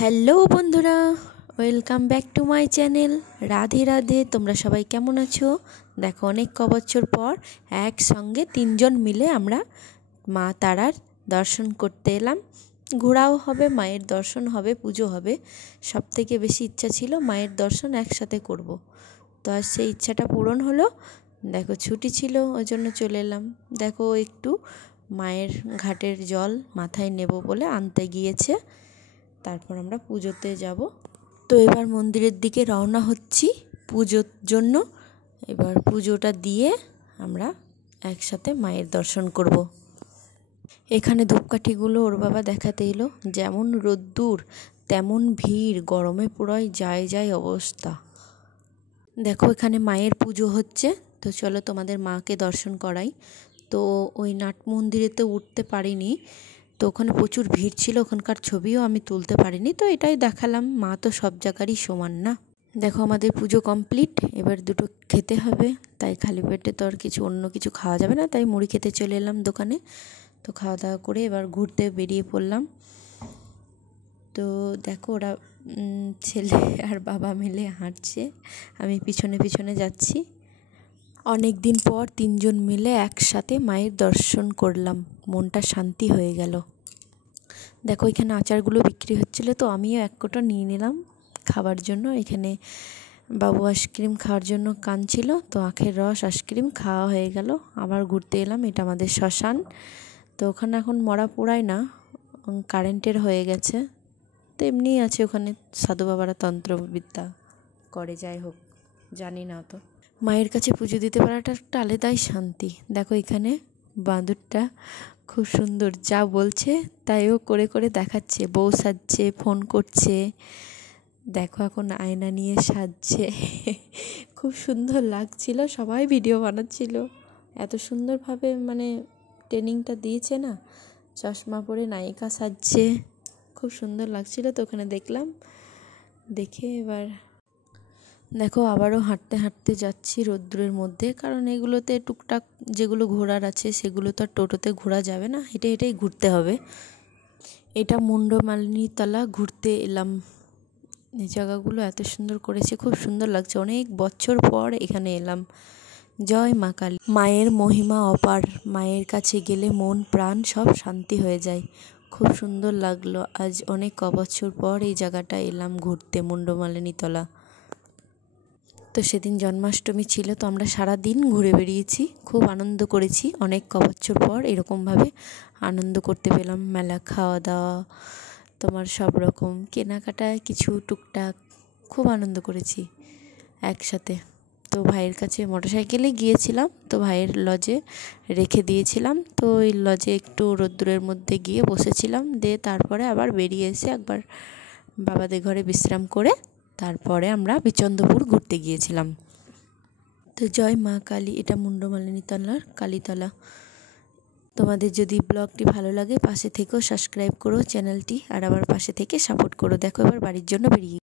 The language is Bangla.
হ্যালো বন্ধুরা, welcome back to my channel. Radhe Radhe. তোমরা সবাই কেমন আছো? দেখো, অনেক বছর পর একসঙ্গে তিনজন মিলে আমরা মা তারার দর্শন করতে এলাম। ঘোরাও হবে, মায়ের দর্শন হবে, পুজো হবে। সব থেকে বেশি ইচ্ছা ছিল মায়ের দর্শন একসাথে করব। তো আজ সেই ইচ্ছাটা পূরণ হলো। দেখো, ছুটি ছিল, ওই জন্য চলে এলাম। দেখো, একটু মায়ের ঘাটের জল মাথায় নেব বলে আনতে গিয়েছে। তারপর আমরা পুজোতে যাব। তো এবার মন্দিরের দিকে রওনা হচ্ছি পুজোর জন্য। এবার পুজোটা দিয়ে আমরা একসাথে মায়ের দর্শন করব। এখানে ধূপকাঠিগুলো ওর বাবা দেখাতে এলো। যেমন রোদ্দুর তেমন ভিড়, গরমে পুরোই যায় অবস্থা। দেখো, এখানে মায়ের পুজো হচ্ছে। তো চলো তোমাদের মাকে দর্শন করাই। তো ওই নাট মন্দিরেতে উঠতে পারিনি, তো ওখানে প্রচুর ভিড় ছিল, ওখানকার ছবিও আমি তুলতে পারিনি। তো এটাই দেখালাম, মা তো সব জায়গারই সমান না। দেখো, আমাদের পুজো কমপ্লিট। এবার দুটো খেতে হবে, তাই খালি পেটে তো আর অন্য কিছু খাওয়া যাবে না, তাই মুড়ি খেতে চলে এলাম দোকানে। তো খাওয়া দাওয়া করে এবার ঘুরতে বেরিয়ে পড়লাম। তো দেখো, ওরা ছেলে আর বাবা মিলে হাঁটছে, আমি পিছনে পিছনে যাচ্ছি। অনেক দিন পর তিনজন মিলে একসাথে মায়ের দর্শন করলাম, মনটা শান্তি হয়ে গেল। দেখো, এখানে আচারগুলো বিক্রি হচ্ছিলো, তো আমিও এক কোটা নিয়ে নিলাম খাবার জন্য। এখানে বাবু আইসক্রিম খাওয়ার জন্য কাঁদছিল, তো আখের রস আইসক্রিম খাওয়া হয়ে গেল। আবার ঘুরতে এলাম। এটা আমাদের শ্মশান। তো ওখানে এখন মরা পোড়ায় না, কারেন্টের হয়ে গেছে। তো এমনিই আছে ওখানে, সাধু বাবারা তন্ত্রবিদ্যা করে, যাই হোক জানি না। তো মায়ের কাছে পুজো দিতে পারাটা একটা আলাদাই শান্তি। দেখো, এখানে বাঁদরটা খুব সুন্দর, যা বলছে তাই ও করে করে দেখাচ্ছে। বউ সাজছে, ফোন করছে। দেখো, এখন আয়না নিয়ে সাজছে। খুব সুন্দর লাগছিল, সবাই ভিডিও বানাচ্ছিল। এত সুন্দরভাবে মানে ট্রেনিংটা দিয়েছে না। চশমা পরে নায়িকা সাজছে, খুব সুন্দর লাগছিল। তো ওখানে দেখলাম, দেখে এবার দেখো আবারও হাঁটতে হাঁটতে যাচ্ছি রোদ্দুরের মধ্যে, কারণ এগুলোতে টুকটাক যেগুলো ঘোরার আছে সেগুলো তো আর টোটোতে ঘোরা যাবে না, হেঁটে হেঁটেই ঘুরতে হবে। এটা মুন্ডমালিনী তলা ঘুরতে এলাম। এই জায়গাগুলো এত সুন্দর করেছে, খুব সুন্দর লাগছে। অনেক বছর পর এখানে এলাম। জয় মা কালী। মায়ের মহিমা অপার, মায়ের কাছে গেলে মন প্রাণ সব শান্তি হয়ে যায়। খুব সুন্দর লাগলো। আজ অনেক বছর পর এই জায়গাটা এলাম ঘুরতে, মুন্ডমালিনী তলা। তো সেদিন জন্মাষ্টমী ছিল, তো আমরা সারা দিন ঘুরে বেরিয়েছি, খুব আনন্দ করেছি। অনেক বছর পর এরকমভাবে আনন্দ করতে পেলাম। মেলা, খাওয়া দাওয়া, তোমার সব রকম কেনাকাটা, কিছু টুকটাক, খুব আনন্দ করেছি একসাথে। তো ভাইয়ের কাছে মোটরসাইকেলে গিয়েছিলাম, তো ভাইয়ের লজে রেখে দিয়েছিলাম। তো ওই লজে একটু রোদ্দুরের মধ্যে গিয়ে বসেছিলাম, দিয়ে তারপরে আবার বেরিয়ে এসে একবার বাবাদের ঘরে বিশ্রাম করে তারপরে আমরা বিচন্দ্রপুর ঘুরতে গিয়েছিলাম। তো জয় মা কালী। এটা মুন্ডমালিনী তলার কালীতলা। তোমাদের যদি ব্লগটি ভালো লাগে পাশে থেকেও সাবস্ক্রাইব করো চ্যানেলটি, আর আবার পাশে থেকে সাপোর্ট করো। দেখো, এবার বাড়ির জন্য বেরিয়ে